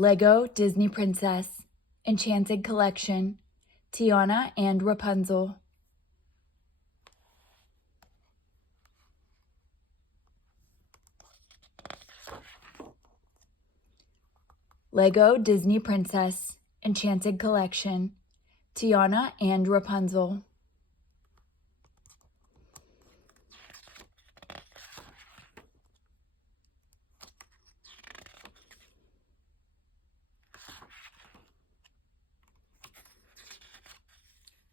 Lego Disney Princess, Enchanted Collection, Tiana and Rapunzel. Lego Disney Princess, Enchanted Collection, Tiana and Rapunzel.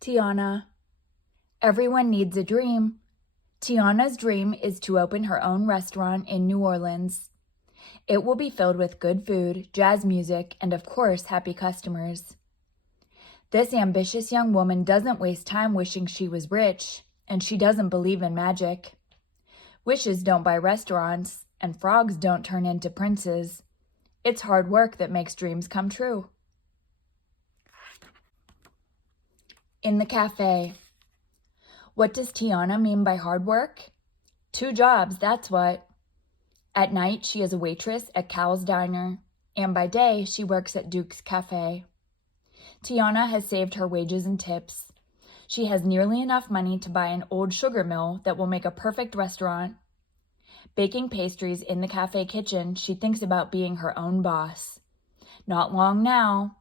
Tiana. Everyone needs a dream. Tiana's dream is to open her own restaurant in New Orleans. It will be filled with good food, jazz music, and of course, happy customers. This ambitious young woman doesn't waste time wishing she was rich, and she doesn't believe in magic. Wishes don't buy restaurants, and frogs don't turn into princes. It's hard work that makes dreams come true. In the cafe. What does Tiana mean by hard work? 2 jobs, that's what. At night, she is a waitress at Cal's Diner, and by day, she works at Duke's Cafe. Tiana has saved her wages and tips. She has nearly enough money to buy an old sugar mill that will make a perfect restaurant. Baking pastries in the cafe kitchen, she thinks about being her own boss. Not long now.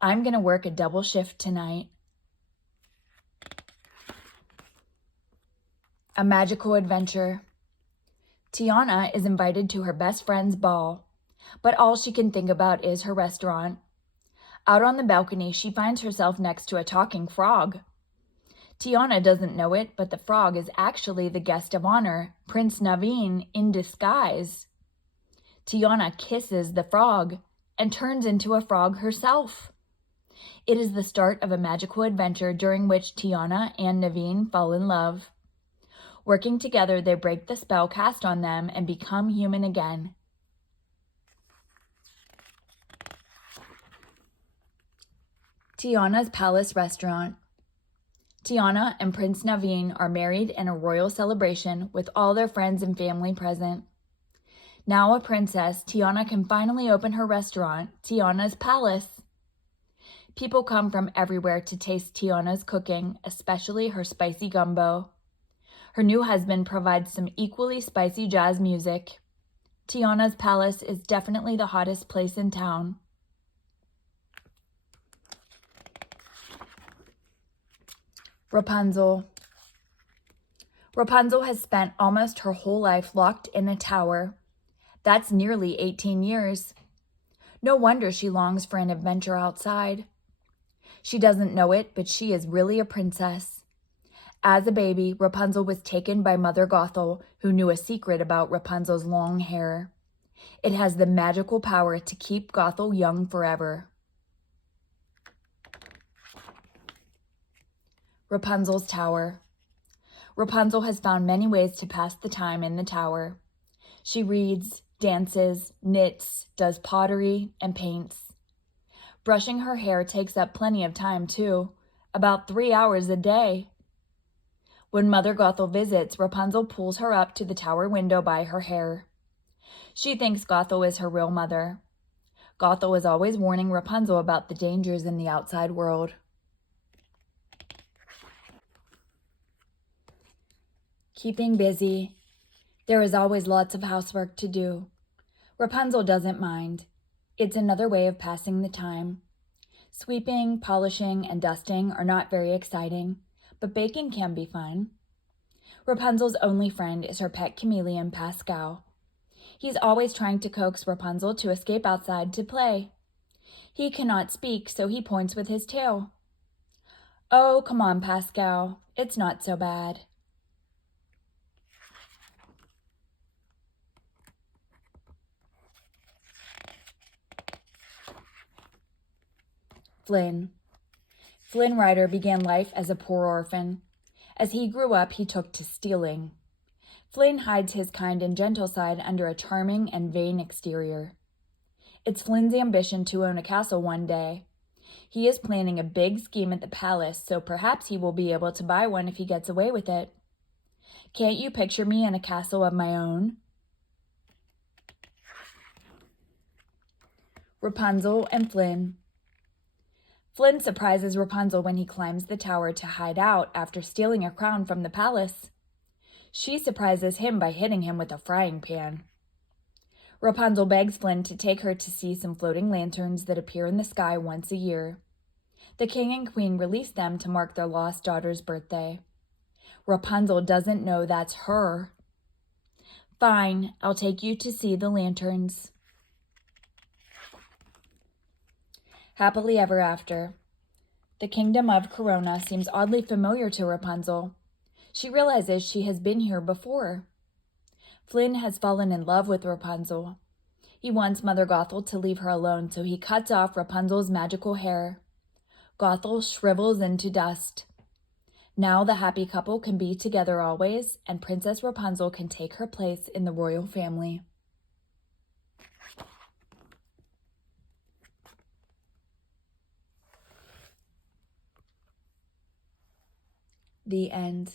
I'm going to work a double shift tonight. A magical adventure. Tiana is invited to her best friend's ball, but all she can think about is her restaurant. Out on the balcony, she finds herself next to a talking frog. Tiana doesn't know it, but the frog is actually the guest of honor, Prince Naveen, in disguise. Tiana kisses the frog and turns into a frog herself. It is the start of a magical adventure during which Tiana and Naveen fall in love. Working together, they break the spell cast on them and become human again. Tiana's Palace Restaurant. Tiana and Prince Naveen are married in a royal celebration with all their friends and family present. Now a princess, Tiana can finally open her restaurant, Tiana's Palace. People come from everywhere to taste Tiana's cooking, especially her spicy gumbo. Her new husband provides some equally spicy jazz music. Tiana's Palace is definitely the hottest place in town. Rapunzel. Rapunzel has spent almost her whole life locked in a tower. That's nearly 18 years. No wonder she longs for an adventure outside. She doesn't know it, but she is really a princess. As a baby, Rapunzel was taken by Mother Gothel, who knew a secret about Rapunzel's long hair. It has the magical power to keep Gothel young forever. Rapunzel's Tower. Rapunzel has found many ways to pass the time in the tower. She reads, dances, knits, does pottery, and paints. Brushing her hair takes up plenty of time, too, about 3 hours a day. When Mother Gothel visits, Rapunzel pulls her up to the tower window by her hair. She thinks Gothel is her real mother. Gothel is always warning Rapunzel about the dangers in the outside world. Keeping busy. There is always lots of housework to do. Rapunzel doesn't mind. It's another way of passing the time. Sweeping, polishing, and dusting are not very exciting, but baking can be fun. Rapunzel's only friend is her pet chameleon, Pascal. He's always trying to coax Rapunzel to escape outside to play. He cannot speak, so he points with his tail. Oh, come on, Pascal. It's not so bad. Flynn. Flynn Rider began life as a poor orphan. As he grew up, he took to stealing. Flynn hides his kind and gentle side under a charming and vain exterior. It's Flynn's ambition to own a castle one day. He is planning a big scheme at the palace, so perhaps he will be able to buy one if he gets away with it. Can't you picture me in a castle of my own? Rapunzel and Flynn. Flynn surprises Rapunzel when he climbs the tower to hide out after stealing a crown from the palace. She surprises him by hitting him with a frying pan. Rapunzel begs Flynn to take her to see some floating lanterns that appear in the sky once a year. The king and queen release them to mark their lost daughter's birthday. Rapunzel doesn't know that's her. Fine, I'll take you to see the lanterns. Happily ever after. The kingdom of Corona seems oddly familiar to Rapunzel. She realizes she has been here before. Flynn has fallen in love with Rapunzel. He wants Mother Gothel to leave her alone, so he cuts off Rapunzel's magical hair. Gothel shrivels into dust. Now the happy couple can be together always, and Princess Rapunzel can take her place in the royal family. The end.